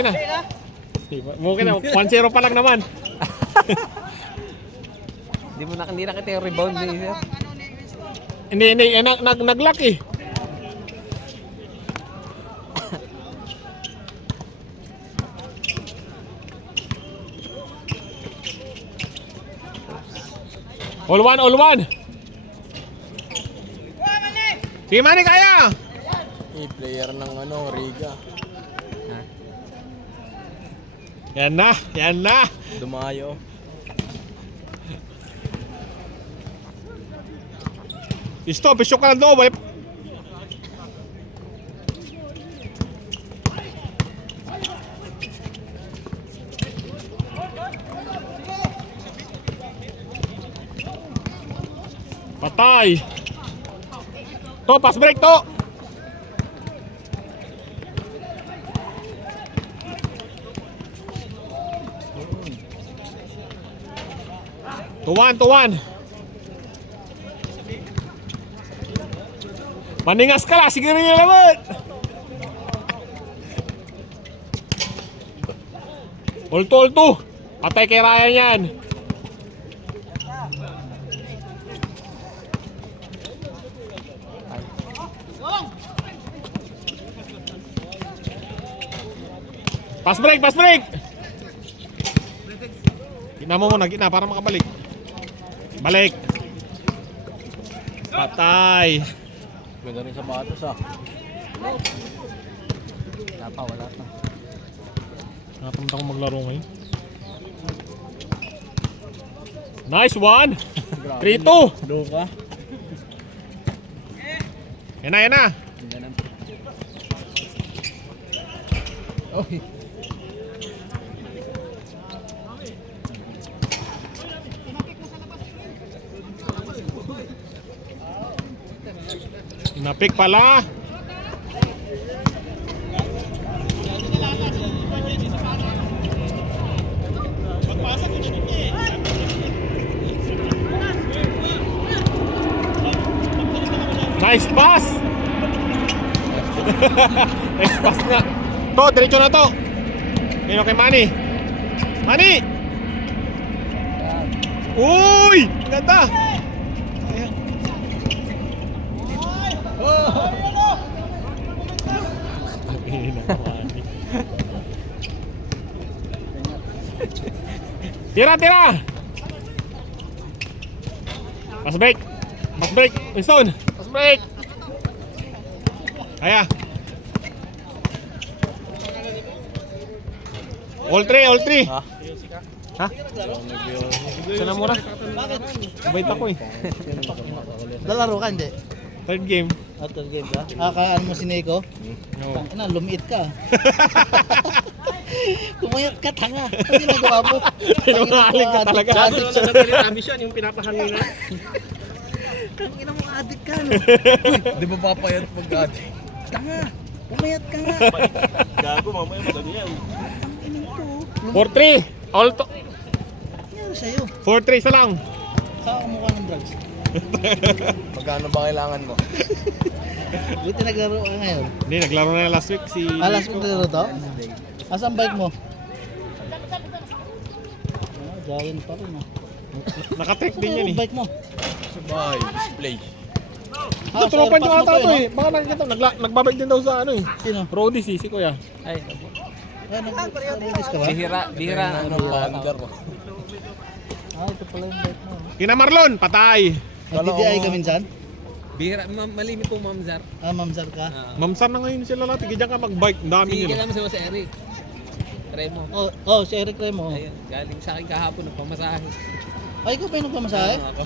Okay na. Okay na. 1-0 pa lang naman. Hindi nakita yung rebound ni sir. Hindi. Nag-lock eh. All one. Sige, Manny, kaya! Player ng Riga. Yan na. Dumayo. Stop, isyo ka lang doon. Patay. To, pass break to. Tuwan. Maningas ka lah, sige rin yung laban. Ulto. Patay kay Ryan yan. Pass break. Gitna mo muna, para makabalik. Balik. Patay. Ganda rin sa batos Wala pa. Nakapunta ko maglaro ngayon. Nice one. 3-2. Luka. Yan na. Oy. Napik pala. Nice pass. Nice pass nga. To, diretso na to. Kino kay Manny. Uy! Ganda. Tira. Pass break. Winston. Pass break. Kaya. All three. Ha? Sana mura? Bait ako eh. Lalaro ka, hindi? Third game. Third game ka? Kayaan mo si Nico? No. Lumiit ka. Kumayat ka, tanga. Ano ginagawa mo? Sinungaling ka talaga. Yung pinapahangin na. Tangina mo, adik ka, no? Di ba papayat pag-ati? Tanga. Kumayat ka nga. Gago, mamaya madali yan. Tanginan to. 4-3. All to. Nangyari sa'yo. 4-3 sa lang. Saan ka mukha ng drugs? Magkano ba kailangan mo? Buti naglaro ka ngayon. Hindi, naglaro na last week si... Alas kong naglaro to? Asan bike mo? Jarin pa rin Nakatrek din yan eh. Bike mo? Sa bahay, display. Ito, tropa nyo ata ito eh. Baka nakikita, nagbabalik din daw sa ano eh. Sino? Rodi si Kuya. Ay, Nag-release ka ba? bihira ang Under mo. Ito pala yung bike mo. Kina Marlon, patay. Nag-DDI ka minsan? Bihira, malimit po Ma'am Zar. Mamsar ka? Mamsan na ngayon sila lahat. Diyan ka mag-bike. Ang dami Sige nila. naman sa Eric. Remo. Si Eric Remo. Ayun, galing sa akin kahapon nagpamasahe. Ay, ikaw ba yung nagpamasahe? Ako.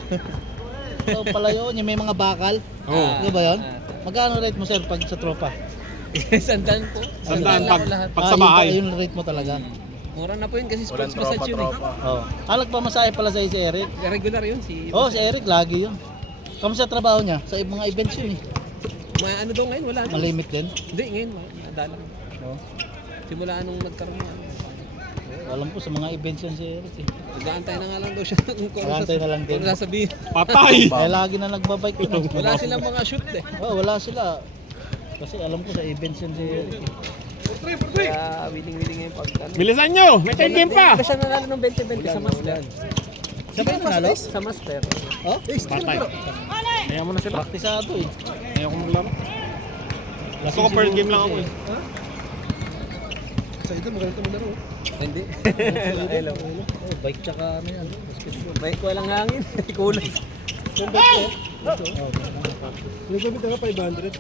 Ito pala yun, yung may mga bakal. Oo. Di ba yun? Magkano rate mo sir pag sa tropa? Sandaan po. Sandaan lang ako lahat. pag sa bahay. Yung rate mo talaga. Mura na po yun kasi Walang sports massage yun tropa. Oh. Nagpamasahe pala sa'yo si Eric. Regular yun si... Si Eric lagi yun. Kamusta trabaho niya? Sa mga events yun eh. Ano daw ngayon, wala na. Malimit din. Hindi, ngayon, madala. Oh. Simula nung nagkaroon na. Alam ko sa mga events yun si Eric eh. Nag-aantay na nga lang daw siya. Nag-aantay na lang din. Kung sasabihin. Patay! Lagi na nagbabike yun. Wala silang mga shoot eh. Wala sila. Kasi alam ko sa events yun si Eric eh. Kaya willing-willing ngayon pag ano. Bilisan nyo! May time game pa! Hindi siya nanalo ng 20-20 sa master. Siya ba yung nanalo? Sa master. Oh? Patay. Ayaw mo na sila. Praktisado eh. Ayaw ko maglaro. Gusto ko per game lang ako eh. Sa ito, magalit mo laro. Hindi. Hello. Oh, bike tsaka ano yan. Basketball. Bike ko lang hangin. Kulay. Nagabit na ka 500.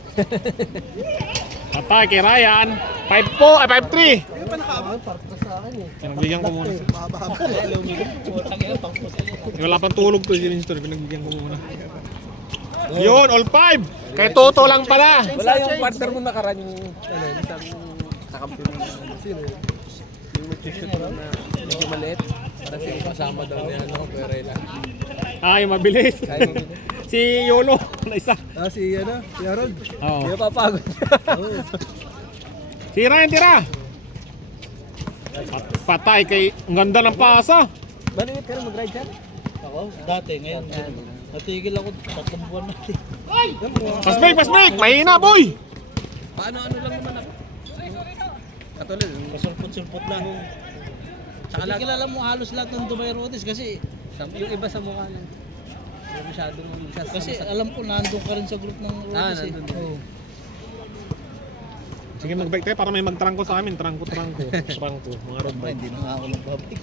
Patay kay Ryan. 5-4, ay 5-3. Hindi pa nakaabot. Parta sa akin eh. Pinagbigyan ko muna. Mahaba-haba. Hello, Miguel. Putang ina, pang pusa yun. Wala pang tulog to si Winston. Pinagbigyan ko muna. Yun, all 5. Kay Toto lang pala. Wala yung partner mo nakaraan yung isang kakampiyon na sino yung nag-shoot mo na medyo maliit. Para siya kasama daw niya Perela. Ay, mabilis. Kaya mo dito. Si Yolo na isa. Ah, si Harold. Oo. Hindi papagod. Si Ryan tira. Patay kay ang ganda ng pasa. Malimit ka rin mag-ride siya? Ako, dati, ngayon. Natigil ako 3 buwan natin. Pass break. Mahina, boy. Paano ano lang naman ako? Katulad. Pasulpot-sulpot lang. Tsaka Hindi kilala mo halos lahat ng Dubai Roadies kasi yung iba sa mukha lang. Hindi masyadong kasi alam ko nandun ka rin sa group ng Roadies eh. nandun din. Oo. Sige, mag-bike tayo para may magtrangko sa amin. Trangko. Mga road Ay, bike. hindi na nga ako nagbabalik.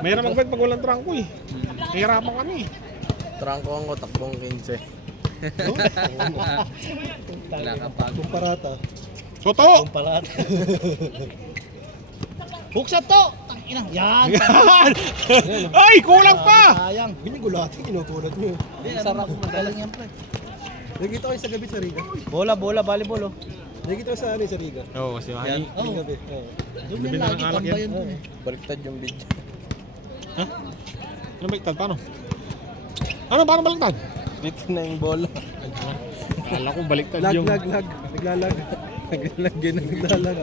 Mayroon mag-bike pag walang trangko eh. Kahirapan kami. Trangko ang takbong 15. Wala kang pagod. Kumparata. Toto! Kumparata. Buksan to! Tangina. Yan! Ay, kulang pa! Sayang. Binigulati, kinukulat nyo. Sarap mo Galing yan, pre. Nakikita ko yung sa gabi sa Riga. Bola, volleyball oh. Nakikita ko sa ano sa Riga. Oo, kasi Yan. Yung Oh. gabi. Oo. Doon yan Bibili lagi ng alak tambayan yan. doon eh. Baliktad yung video. Ha? Ano baliktad? Paano? Paano baliktad? Dito na yung bola. Kala ko baliktad Lag. yung... Naglalag. Naglalagyan ng Naglalag.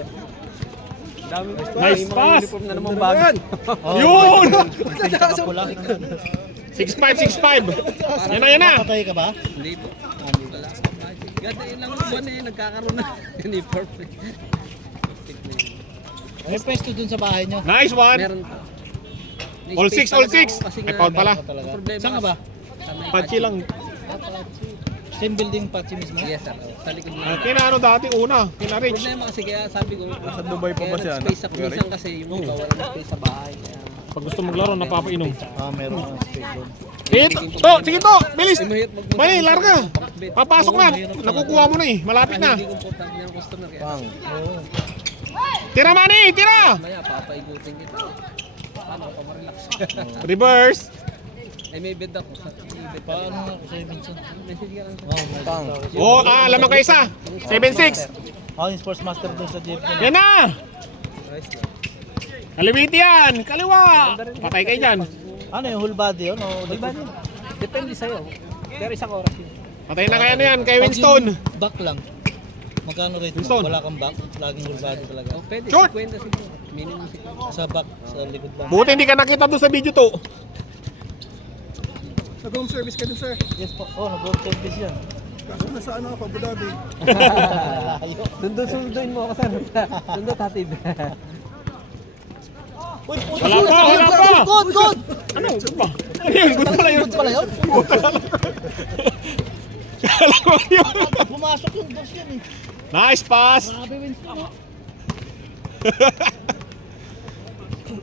Dami mo. Nice pass! Uniform na naman bago. Yun! Pula. 6'5". Yan na. Patay ka ba? Hindi po. Wala. Ganda yun lang buwan eh. Nagkakaroon na uniform. May pwesto dun sa bahay nyo. Nice one! Meron pa. May All space 6, all talaga 6! ako kasi May nga, foul pala. Talaga. Problema Saan ka ba? sa may Pachi lang. Same building Pachi mismo? Yes sir. Sa likod na. Kinaano dati una? Kina-reach. Problema kasi kaya sabi ko. Nasa Dubai pa ba siya, no? Space sa kumisan kasi yung iba walang space sa bahay. Kaya Pag gusto maglaro, napapainom. Ah, meron nga space doon. Sige to! Bilis! mahirap magpunta. Mali, larga! Papasok na! Nakukuha mo na eh. Malapit na. Hindi komportable ng customer kaya. pang. Tira, Manny! Tira! Maya papaigutin kita. Paano ako ma-relax? Reverse! Ay may bed ako sa bed. Paano nga ako sa'yo, Vincent? Message ka lang sa Oh, my Pang. Oh, lamang ka isa. 7'6". Ako yung sports master doon sa jeep. Yan na! price lang. Kaliwiti yan! Kaliwa! Patay kayo dyan. Ano yung whole body yun? O, Diba din? Depende sa'yo. Pero isang oras yun. Patay na kaya na yan kay Winston. Back lang. Magkano rate Winston. mo? Wala kang back? Laging whole body talaga. Oh, pwede. Short! 50 siguro. Minimum siguro. Sa back, sa likod lang. Buti hindi ka nakita doon sa video to. Nag-home service ka dun, sir. Yes po. Oh, nag-road service yan. Kaso nasa ano ako, Abu Dhabi. Layo. Sunduin mo ako sa sundot hatid. Wala pa! Good! Ano? Ba? Ano yun? Gusto pala yun. Good pala yun? Kala ko yun. Pumasok yung boss yan eh. Nice pass! Grabe Winston.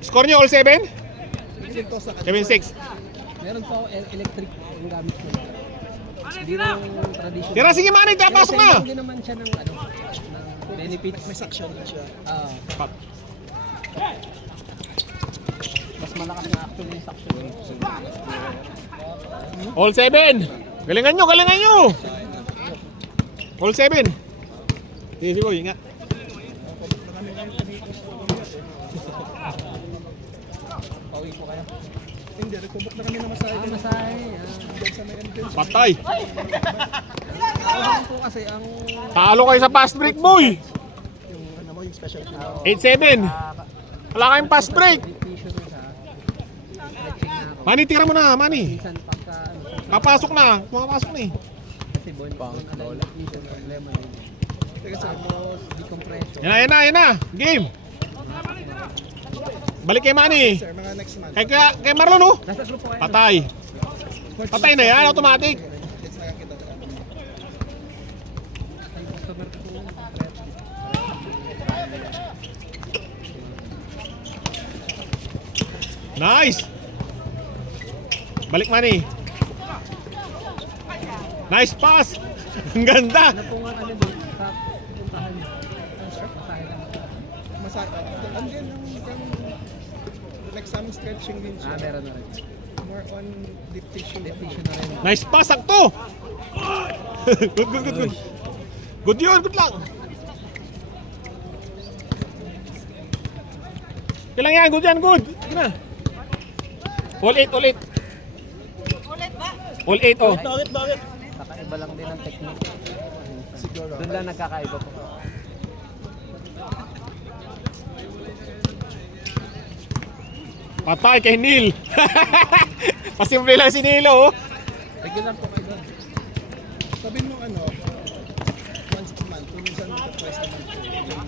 Score nyo all 7? 7-6. Meron pa ako electric yung gamit ko. Hindi na yung traditional. Tira, sige Manny, pasok na! Hindi naman siya ng ano, ng benefits. May suction na siya. Mas malakas na actually yung suction. All 7! Galingan nyo! All 7! Sige, boy, ingat. Pauwi po kayo. Hindi, nagpubok na kami na masahe. Masay. Diyan sa may entrance. Patay! Alam po kasi ang Talo kayo sa fast break, boy! Yung ano mo, yung special food. 8-7! Wala kayong fast break! issue na siya. Stretching na ako. Manny, tira mo na, Manny! Minsan pagka ano, Papasok na! Pumapasok na eh. kasi bon, minsan problema yun. Teka sir, decompression. Yan na. Game. Balik kay Manny. sir, mga next month. Kay Marlon, oh. Nasa grupo kayo. Patay. Patay na yan, automatic. It's nakakita tayo. Nice. Balik Manny. Nice pass. Ang ganda. Ano po nga ano doon? Sa puntahan niyo. Andyan ang like some stretching din siya. Meron na rin. More on deep tissue. Tissue na rin. Nice pass, sakto. Good. Good yun, good lang. Kailang yan, good yan, good. Sige na. All 8. All 8, oh. Kakaiba lang din ang technique. Siguro. Doon lang nagkakaiba po. Patay kay Neil. Pasimple lang si Neil, oh. Regular po kayo doon. Sabi mo ano, once a month, kung minsan twice a month.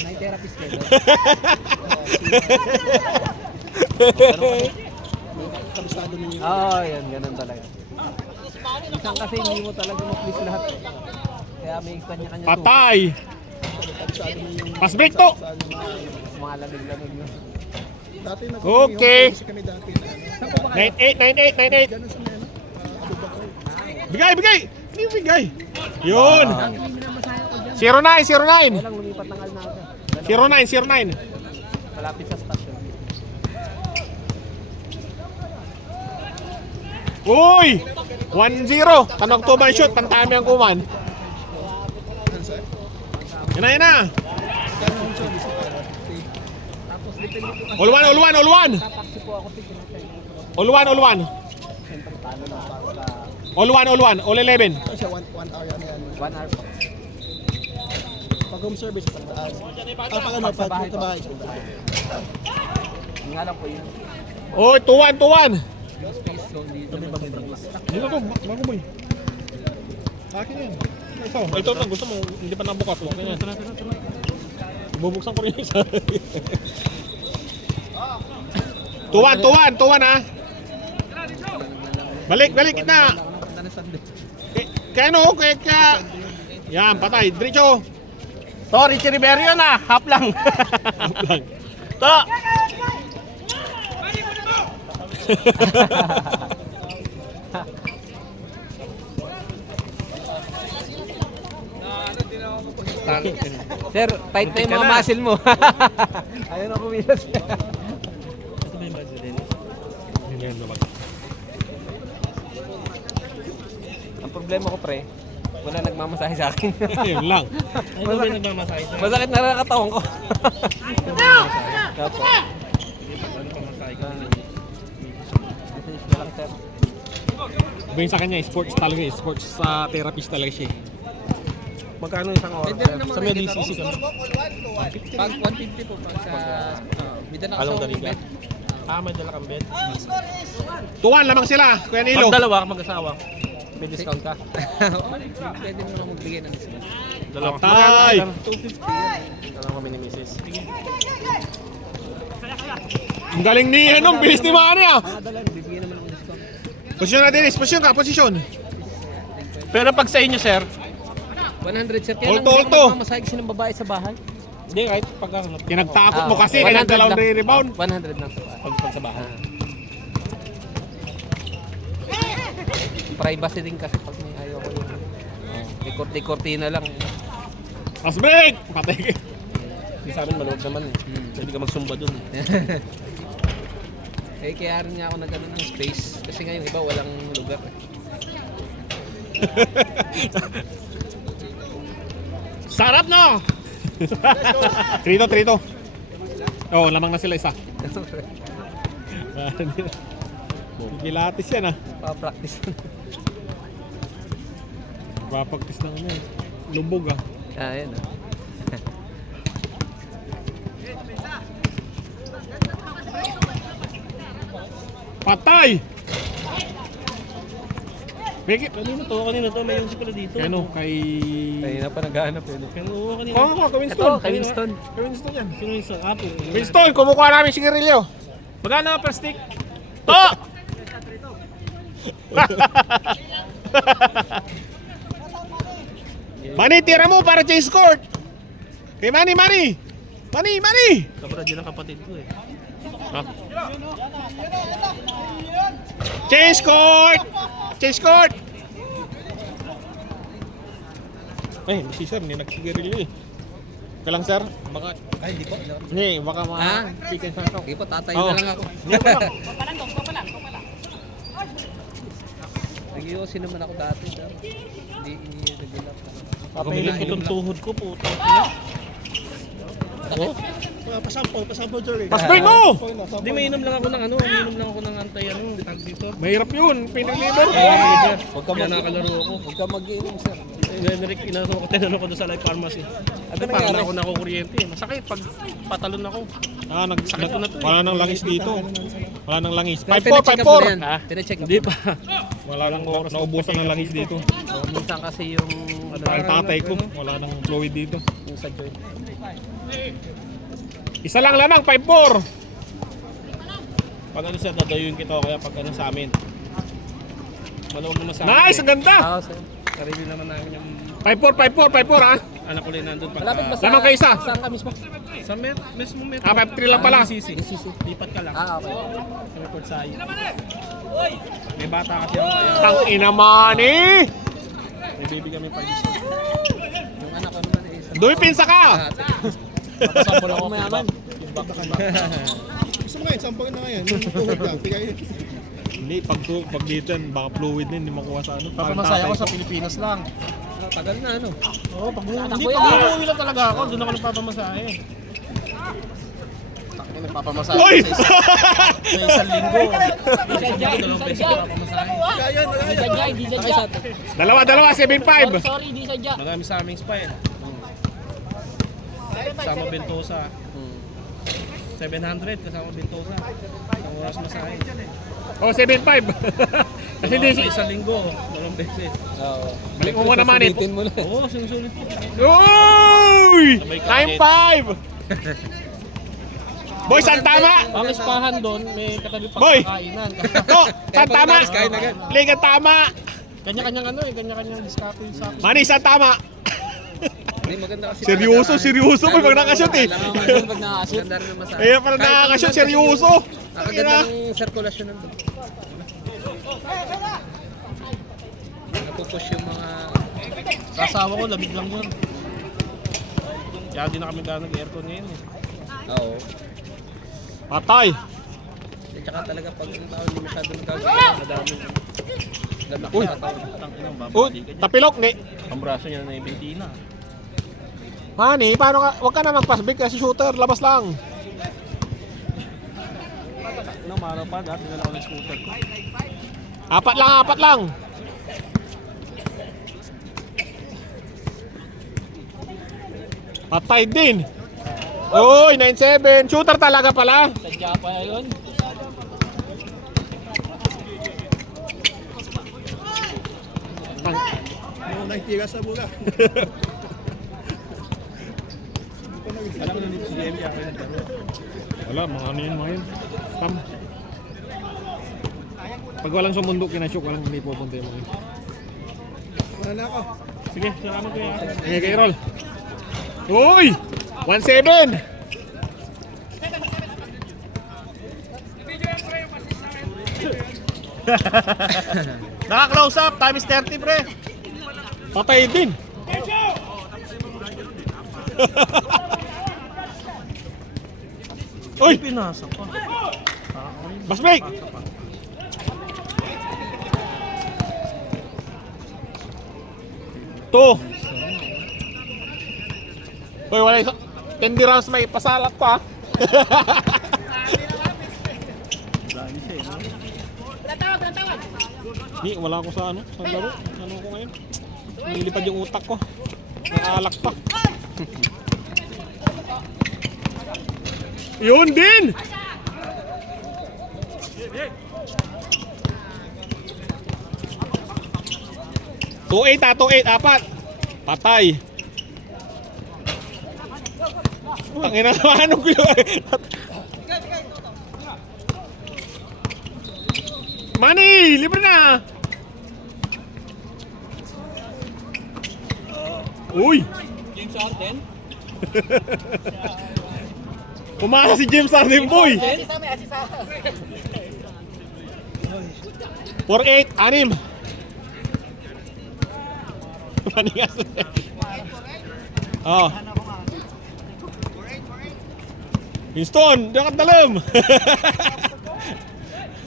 Night therapist kayo doon. Kabisado ninyo. Oo, yan. Ganun talaga. Minsan kasi hindi mo talaga ma-please lahat. Kaya may kanya-kanya Patay. Kabisado ninyo. Pass break to. mga lamig-lamig na. Dati Okay. kasi kami dati na ano. 9-8. Ganun sa mga Abubakar. Bigay. Hindi yung bigay. Yun. Ang minamasaya ko dyan. 09. Walang lumipat ng alnada. 09. Malapit sa stasyon. Uy! 1-0. Tanong 2-man shoot. Pantami ang kuman. Ano sir? Yan na. Ganun yung service para. Tapos depende po kasi. All one. Tapaksi po ako sa sinatay. All one. Siyempre talo lang ako sa All 1. All 11. Kasi 1 hour ano yan. 1 hour po. Pag home service, pagtaas. Pag ano, Pag sa bahay pag bahay. Yung nga lang po yun. Uy, 2-1. Yung space zone dito. Dito to, bago boy. Akin yan. Ito lang, gusto mo, hindi pa nabukas. Okay na. Bubuksan ko rin yung isa. 2-1 ha. Balik na. Kaya ano, kaya... Yan, patay. Diretso. To, Richie Rivero yun ah. Half lang. To. Sir, tight na yung mga muscle mo. Ayun ako kumilos. Ang problema ko pre, wala nagmamasahe sa akin. Yun lang. Masakit na rin ang katawan ko. Kapo. Message na lang sir. Sabihin sa kanya, sports talaga eh. Sports therapist talaga siya. Magkano isang oras? Sa may DCC kami. Pag 150 po pag sa may dala Along ka the sa river. bed. May dala kang bed. 2-1 lamang sila, Kuya Nilo. Pag dalawa, mag-asawa. May discount ka? Pwede mo naman magbigay ng discount. Dalawa. Patay. 250. Dalawa kami ni Mrs. Ang galing ni anong bilis ni Manny ah. Dala, bibigyan naman ng discount. Posisyon natin, posisyon ka, posisyon. Pero pag sa inyo, sir, 100 sir. Kaya Ulto, lang ulto. hindi mamasahe kasi ng babae sa bahay. hindi kahit pag ano, Tinagtakot mo kasi, 100 kailang dalawang lang. rebound. 100 lang sir. pag sa bahay. Privacy din kasi pag may ayaw ko yung korte-kortina lang. Fast break! Patay ka. Kasi sa amin maluwag naman eh. Pwede ka magsumba dun. Eh kaya rin nga ako nagano ng space kasi nga yung iba walang lugar. Sarap no! 3-2. Oh, lamang na sila isa. Gilatis yan ah. Pa-practice. Papagtis ng ano eh. Lubog ah. Ayan ah. Patay! Make it. Kanino to, may yung pala dito. Ano, kay... Kanina pa naghahanap yun. Kanino. Oo, kay Winston. Ito, kay Winston. Kay Winston yan. Sino yung sa ato? Winston, kumukuha namin sigarilyo. Magkano per stick? To! Manny, tira mo para change court. Kay Manny. Kabrad yun ang kapatid ko eh. Change court. Eh, si sir, hindi nagsigarilyo eh. Ito lang sir, baka... Ay, hindi po. Hindi, baka chicken sandok. Sige po, tatayo Oo. na lang ako. Hindi pa lang. Nag-iusin naman ako dati. Hindi nag-ilap. Papilit ko itong tuhod ko po. Pasample, Jerry. Pasbay mo! Hindi, mainom lang ako ng antay tag dito. Mahirap yun, pinag-liver. Huwag ka nakalaro ako. Huwag ka mag-iinom, sir. Henrik, tinanong ko doon sa live pharmacy. At parang na ako nakukuryente eh. Masakit pag patalon ako. Sakit ko na to. Wala nang langis dito. Wala nang langis. Pinacheck up mo na 5-4. yan. Pinacheck up Hindi mo. pa. Wala nang naubusan ng langis dito. Minsan kasi yung... Ang tatay ko, wala nang fluid dito. Yung sa joint. Isa lang lamang, 5-4. Pag ano siya, dadayuin kita o kaya pag ano sa amin. Malawag naman sa amin. Nice, ang ganda. Ah, sir. Sarili naman namin yung 5-4 ha. anak ko lang nandun pag... Malapit ba sa... Lamang kayo isa. Saan ka mismo? Sa mismo metro. 5-3 lang pala. Sisi. Lipat ka lang. Ah, okay. Sa report sa'yo. May bata kasi ako kaya. Tang ina Manny. May baby kami pa isa. Yung anak ko naman eh. Doy pinsa ka. Papasample ako Mayaman. Gusto mo ngayon, sampagin na ngayon. Yung tuhod lang, tigay. Hindi, pag dito yan, baka fluid din, hindi makuha sa ano. Papamasaya ko sa Pilipinas lang. Tagal na ano. Oo, pag umuwi lang talaga ako, doon ako nagpapamasahe. Nagpapamasaya Hoy! sa isang linggo. Dalawang beses ko napapamasahe. Kaya. Dalawa, 7-5. Marami sa aming spine. Kasama Bentosa. 700 kasama Bentosa. Ang oras masahe. Oh, 7-5. Kasi hindi Sa isang linggo, dalawang beses. Oo. Balik mo muna Manny. Susulitin mo na. Oo, sinusulit ko. Uy! 9-5. Boy, saan tama? Ang ispahan doon, may katabi Boy! pagkakainan. To, saan tama? Kain agad. Liga tama. Kanya-kanyang ano eh, kanya-kanyang diskarte sa akin. Manny, saan tama? Hindi maganda kasi. Seryoso boy, pag nakashoot eh. Alam mo naman pag nakashoot. Maganda rin naman sa Kaya pala nakakashoot, seryoso. Nakaganda ng sirkulasyon nandun. Napupush yung mga... Sa asawa ko, lamig lang yun. Kaya di na kami gano'ng aircon ngayon eh. Oo. Patay. At saka talaga pag ang tao hindi masyadong gagawin, madami. Damak Uy. na tao. Tangina, Uy, babalik ka dyan. tapilok ni. Ang braso niya na ibintina. Manny, paano ka? Huwag ka na magpasbig kasi shooter, labas lang. Nang maraw pa, dati na lang ako ng scooter ko. Apat lang. Patay din. Uy, 9-7. Shooter talaga pala. Sadya pa yun. Yung nakitira sa bula. Alam mo na dito si Lemmy ako yung dalawa. Wala, mga ano yun, mga yun. Scam. Pag walang sumundo, kinashook, walang hindi pupunta yung mga yun. Wala na ako. Sige, salamat kuya. Sige, kay Roll. Uy! 1-7! Naka-close up, time is 30 pre. Patay din! Uy! Pinasa pa. Mas break! Two! Uy, wala isa. 10 rounds may pasalak pa. Dami siya eh. no? Di, wala ako sa ano, sa laro. Ano ko ngayon? Nilipad yung utak ko. Nakaalak pa. Yun din! 2-8 ha, 2-8, apat. Patay. Tangina naman, anong gulo eh. Manny, libre na. Uy. James Harden? Pumasa si James Harden, boy. 4-8, 6. Paningas. Oh. Winston, diyan ka dalam.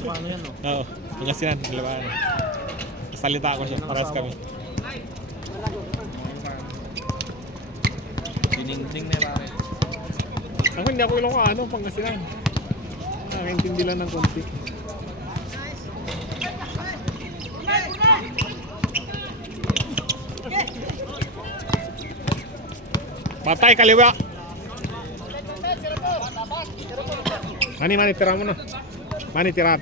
Ano yan, no? Oo, Pangasinan, Labanan. Salita ko siya, paras kami. Dining-ding na pare. Ako hindi ako Ilocano, Pangasinan. Nakakaintindi lang ng konti. Patay, kaliwa. Mani, tira mo na. Mani, tira.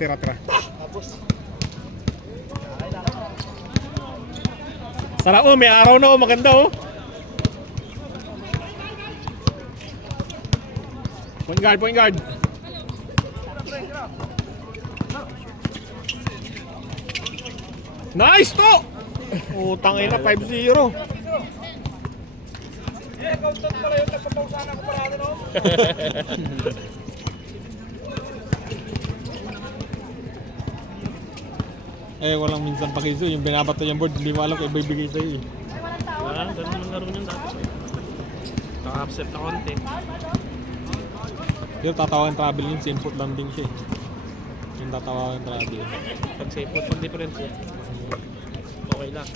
Sarap oh, may araw na oh, maganda oh. Point guard. Nice to! Utang ina, 5-0. Eh, walang minsan pa kiso. Yung binabato yung board, hindi mo alam kung iba ibigay sa'yo eh. Wala, ganun naman laro niyan dati. Naka-upset na konti. Pero tatawagin travel yun, sa input landing siya eh. Yung tatawagin travel. Pag sa ipot, pag different po. Okay lang.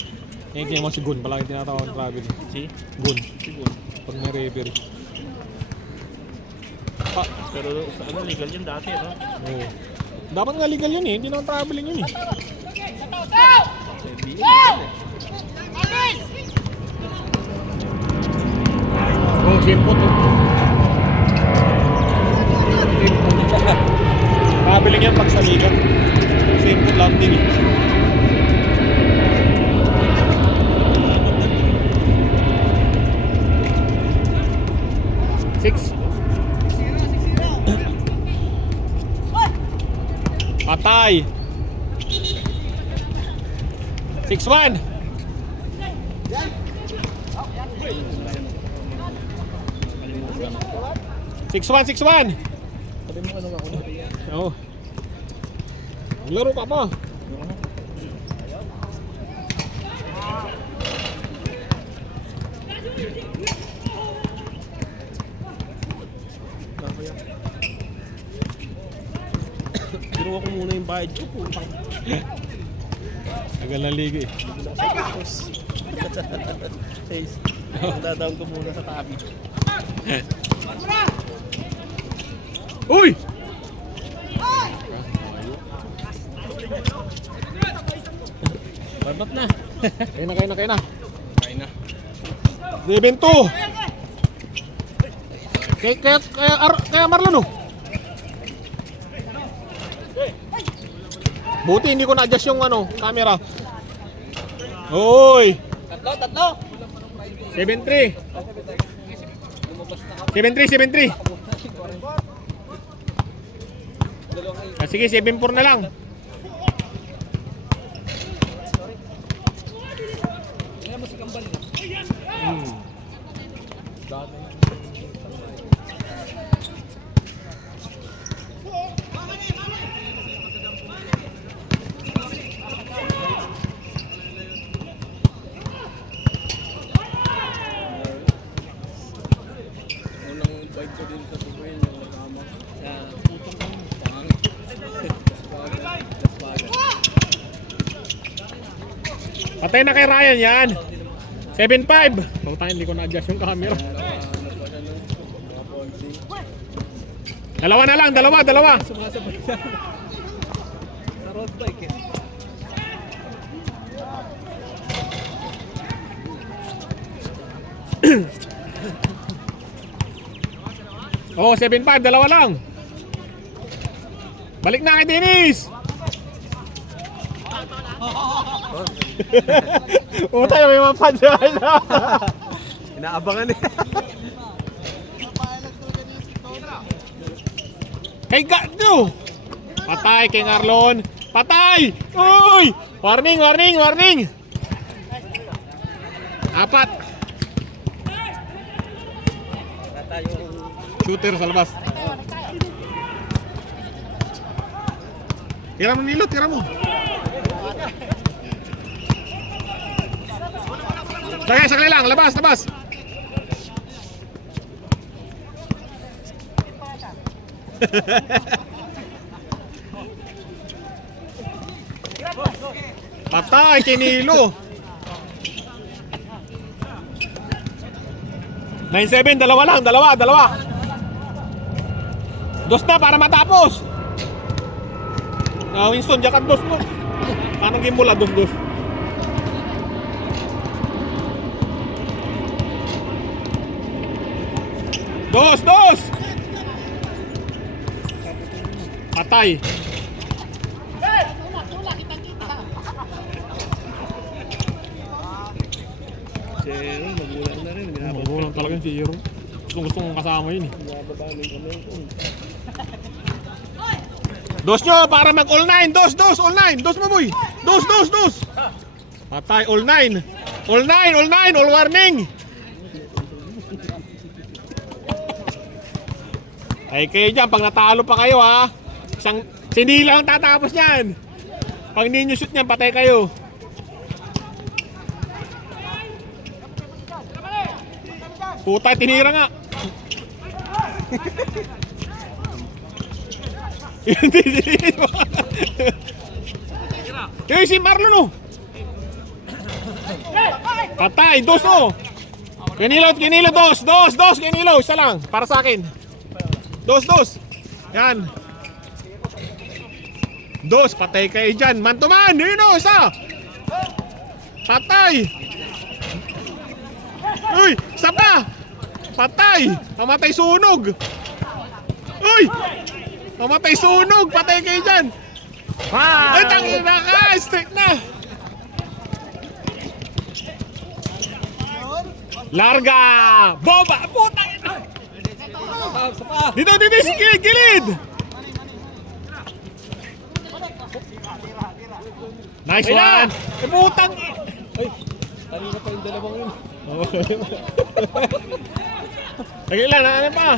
Ngayon kaya mo si Gun, palagi tinatawagin travel. Si? Gun, Siguro. pag may referee. Pero sa ano, legal yun dati, no? Oo. Dapat nga legal yun eh, hindi naman traveling yun eh. Oh, simpot oh. Traveling yan pag sa liga. Simpot lang din eh. Six. Patay. 6-1. 6-1. Oo. Laro ka pa. Kinuha ko muna yung bayad ko. Putang. Tagal na liga eh. Dadawin ko muna sa tabi. Uy! Barbat na. Kaya na. Kain na. 7-2. Kaya Marlon oh. Buti hindi ko na-adjust yung ano, camera. Oy! Tatlo. 7-3. 7-3. Ah, sige, 7-4 na lang. Unang bite ko din sa bubuin yung kasama sa putong pangit. Patay na kay Ryan yan. 7-5. Putang, hindi ko na-adjust yung camera. Dalawa na lang, dalawa. Sumasabay siya. Sa road bike eh. Oh, 7-5, dalawa lang. Balik na kay Dennis. Utay, may mapad siya. Inaabangan eh. Kay Gado! Patay kay Arlon! Patay! Uy! Warning, warning, warning! Apat! Shooter sa labas. Tira mo Nilo, tira mo. Sakay lang, labas, labas. Patay kay Nilo. 9-7, dalawa lang, dalawa. Dos na para matapos. Winston, jakan dos mo. Paano game mo lang dos? Dos! Patay. Magulang talaga yung si Hero. Gusto kong kasama yun eh. Dos nyo para mag all 9. Dos, all 9. Dos mo boy. Dos. Patay, all 9. All warning. Ay kayo dyan, pag natalo pa kayo ha. Hindi lang tatapos yan. Pag hindi nyo shoot nyan, patay kayo. Putay, tinira nga. Yung si Marlon oh. Patay, dos oh. Kinilo, dos. Kinilo, isa lang, para sa akin. Dos. Yan. Dos, patay kayo dyan. Man to man, yun oh, isa. Patay. Uy, isa pa. Patay. Pamatay sunog. Uy. Pamatay sunog. Patay kayo dyan. Ay, tangina ka. Straight na. Larga. Boba. Puta. Dito. Si gilid. Nice one. Putang. Ay, kanina pa yung dalawang yun. Lagi lang, ano pa?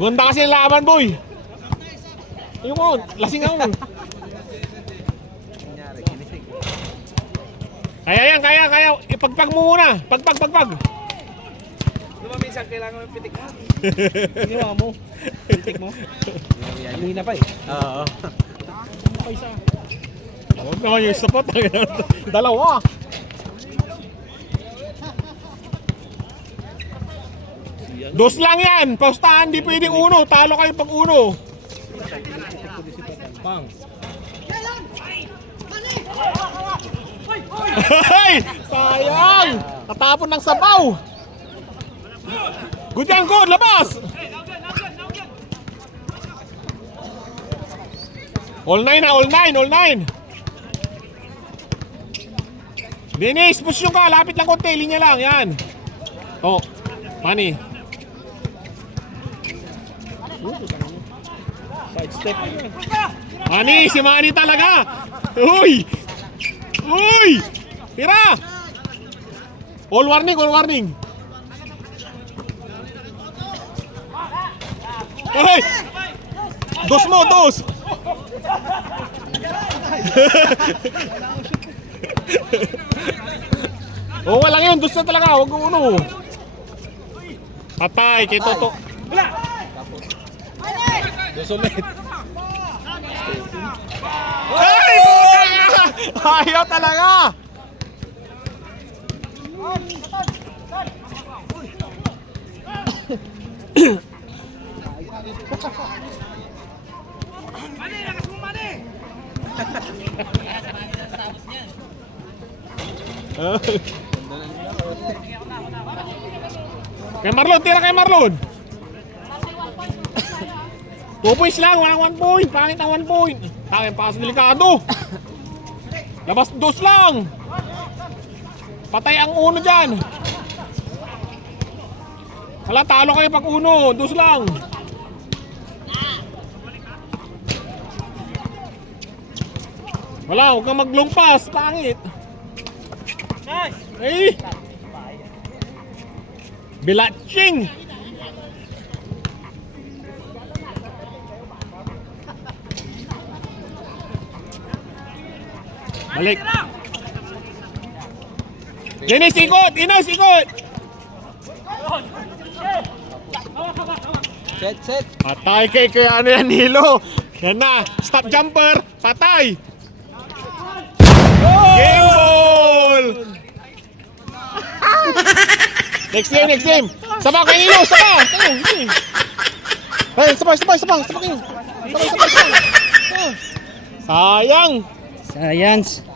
Ganda kasi yung laban, boy. Yung mo, lasing ako. Kaya. Ipagpag mo muna. Pagpag. Diba minsan kailangan mo pitik mo? Ginawa mo. Pitik mo. Kanina pa eh. Oo. Huwag naman yung support. Dalawa. Dos lang yan. Paustahan, di pwedeng uno. Talo kayo pag uno. Pang. Hey! Sayang! Tatapon ng sabaw. Good yan, good. Labas! All 9 na, all 9. Dennis, push nyo ka. Lapit lang konti. Linya lang. Yan. Oh, Manny. Side step. Manny, si Manny talaga. Uy! Tira! All warning. Hey! Dos mo. Oh, walang yun. Dos na talaga. Huwag uno. Patay kay Toto. Dos ulit. Ay! Ayaw talaga. Kay Marlon, tira kay Marlon. 2 points lang, walang 1 point. Pangit ang 1 point. Tangin pa sa delikado. Labas dos lang. Patay ang uno dyan. Wala, talo kayo pag uno. Dos lang. Wala, huwag kang mag-long pass. Pangit. Ay! Bilatching! Balik. Ines, ikot! Ines, ikot! Set. Patay kay ano yan, Nilo. Yan na. Stop jumper. Patay. Game ball! Next game. Saba kay Nilo, saba. Hey, saba kayo. Saba. Sayang. Science.